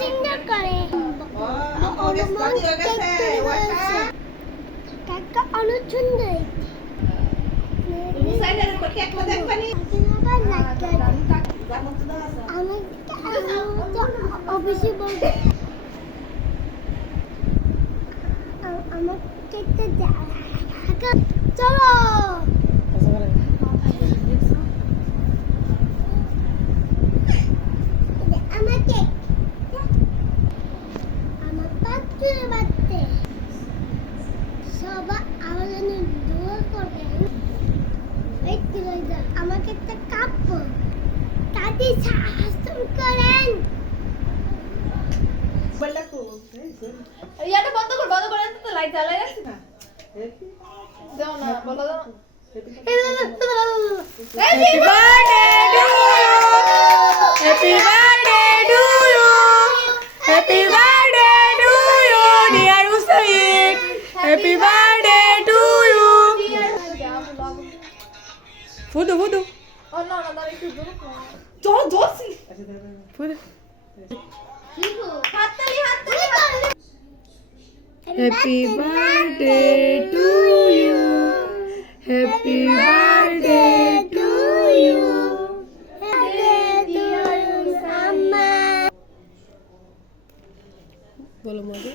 চিন্তা করে অনুমান কাকা অনেক সুন্দর আমি অফিসে বলবো আমার কেকটা চলো আমার কেক আমার পাত্রে বাড়তে সবাই আমার জন্য দোয়া করবেন আমাকে একটা কাপ তাতে শাসন করেন ইয়াটা বন্ধ করে তো লাইট জ্বালাই রাখছি না দাও না বলো দাও Happy birthday to you. Happy birthday to you. Happy birthday to you, dear Usaid. Happy birthday to you. Fudu. ও না দাঁড়া একটু দূর জোসি Fudu. হাততালি Happy birthday to you. Happy birthday to you. বলো মজা